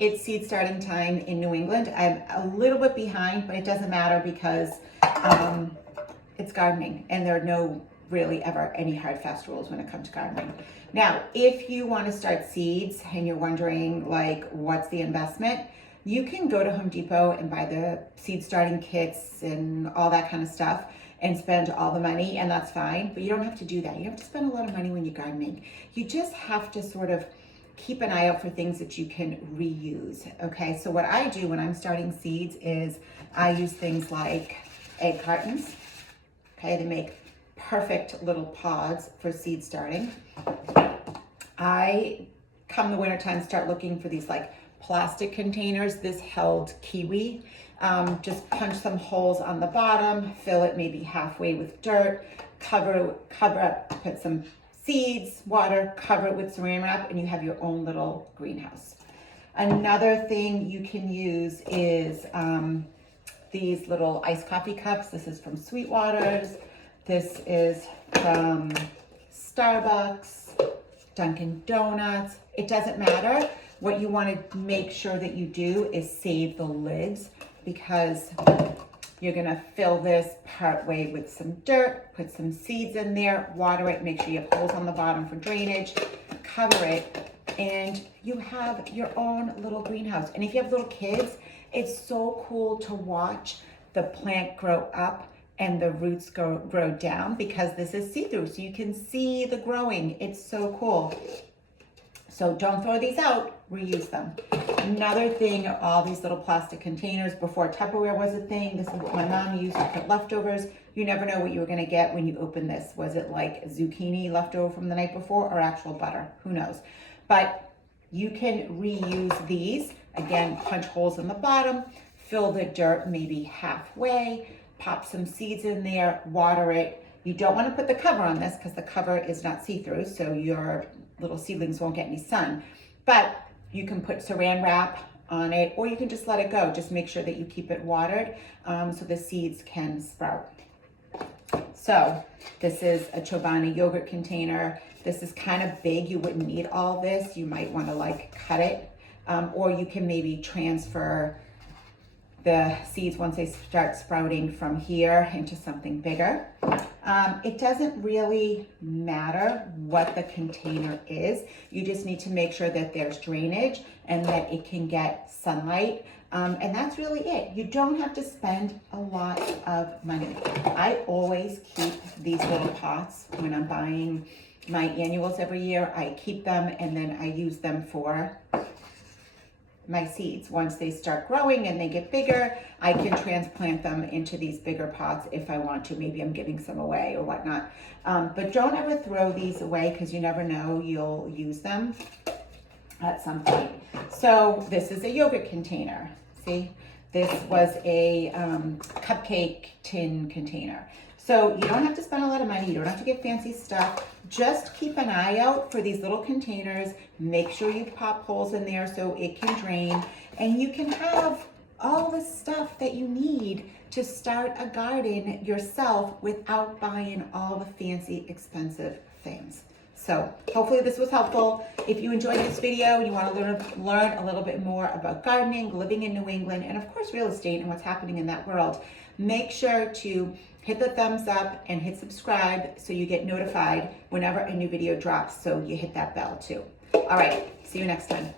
It's seed starting time in New England. I'm a little bit behind, but it doesn't matter because it's gardening and there are no really ever any hard fast rules when it comes to gardening. Now, if you want to start seeds and you're wondering like what's the investment, you can go to Home Depot and buy the seed starting kits and all that kind of stuff and spend all the money, and that's fine, but you don't have to do that. You don't have to spend a lot of money when you're gardening. You just have to sort of keep an eye out for things that you can reuse, okay? So what I do when I'm starting seeds is I use things like egg cartons, okay? They make perfect little pods for seed starting. I, come the wintertime, start looking for these like plastic containers. This held kiwi. Just punch some holes on the bottom, fill it maybe halfway with dirt, cover up, put some seeds, water, cover it with saran wrap, and you have your own little greenhouse. Another thing you can use is these little iced coffee cups. This is from Sweetwater's. This is from Starbucks, Dunkin' Donuts. It doesn't matter. What you want to make sure that you do is save the lids, because you're gonna fill this part way with some dirt, put some seeds in there, water it, make sure you have holes on the bottom for drainage, cover it, and you have your own little greenhouse. And if you have little kids, it's so cool to watch the plant grow up and the roots grow down, because this is see-through, so you can see the growing. It's so cool. So don't throw these out, reuse them. Another thing are all these little plastic containers. Before Tupperware was a thing, this is what my mom used to put leftovers. You never know what you were gonna get when you open this. Was it like zucchini leftover from the night before or actual butter? Who knows? But you can reuse these. Again, punch holes in the bottom, fill the dirt maybe halfway, pop some seeds in there, water it. You don't wanna put the cover on this because the cover is not see-through, so your little seedlings won't get any sun. But you can put saran wrap on it, or you can just let it go. Just make sure that you keep it watered so the seeds can sprout. So this is a Chobani yogurt container. This is kind of big. You wouldn't need all this. You might want to like cut it, or you can maybe transfer the seeds once they start sprouting from here into something bigger. It doesn't really matter what the container is. You just need to make sure that there's drainage and that it can get sunlight. And that's really it. You don't have to spend a lot of money. I always keep these little pots when I'm buying my annuals every year. I keep them and then I use them for my seeds. Once they start growing and they get bigger, I can transplant them into these bigger pots if I want to. Maybe I'm giving some away or whatnot. But don't ever throw these away, because you never know, you'll use them at some point. So this is a yogurt container. See, this was a cupcake tin container. So you don't have to spend a lot of money. You don't have to get fancy stuff. Just keep an eye out for these little containers. Make sure you pop holes in there so it can drain. And you can have all the stuff that you need to start a garden yourself without buying all the fancy, expensive things. So hopefully this was helpful. If you enjoyed this video and you want to learn a little bit more about gardening, living in New England, and of course real estate and what's happening in that world, make sure to hit the thumbs up and hit subscribe so you get notified whenever a new video drops, so you hit that bell too. All right, see you next time.